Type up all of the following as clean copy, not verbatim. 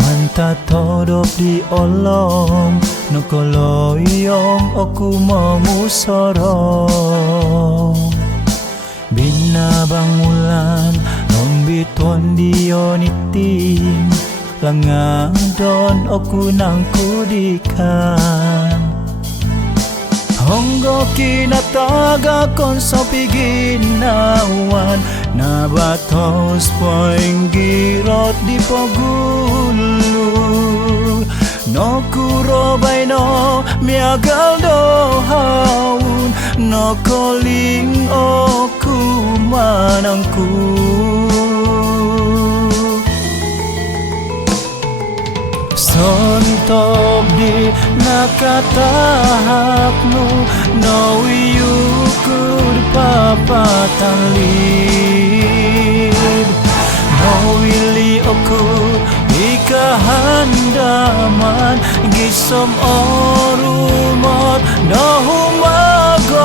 manta todop di olong nokoloyong oku memusorong bina bangulan nombituan dioniting langadon oku nangkudikan honggo kinataga konsopi ginawan na batos poinggirot di pogulu no kurobay no miagal dohaun no koling oku manangku sontop di nakatahapnu no wiyukud papatalib no wili oku ikahandaman gisom orumot no humagom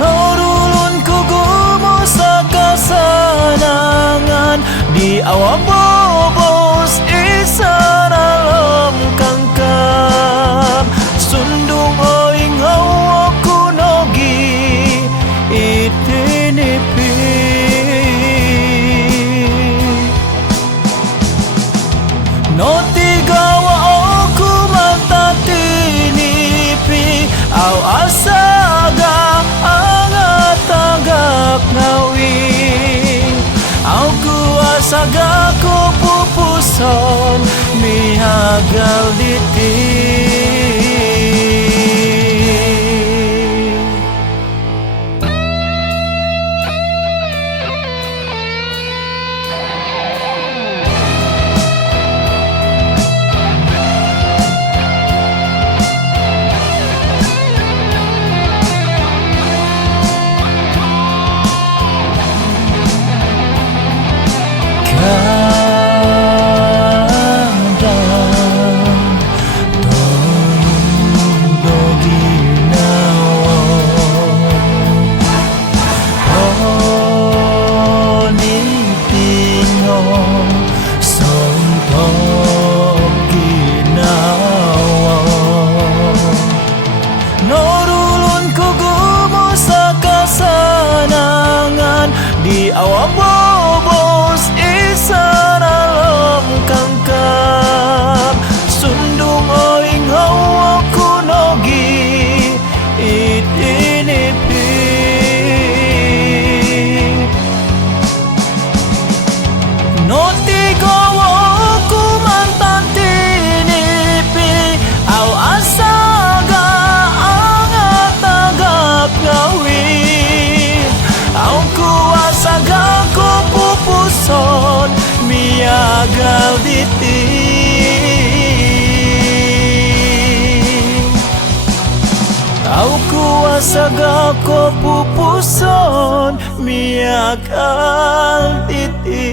no rulun kugumo sa kasanangan di awabobos isaralom kangkam sundung oing hawaku nogi itinipi no tigawa oku matatinipi aw asaga angatagap ngawi aw kuasaga ko pupuson mihagal diti di awabobos isaralom kangkam sundung oing hawaku nogi itinipi no tigawa oku mantan tinipi aw asaga angatagap gawin aw kuasaga ko pupuson miagal diti aw kuasaga ko pupuson miagal diti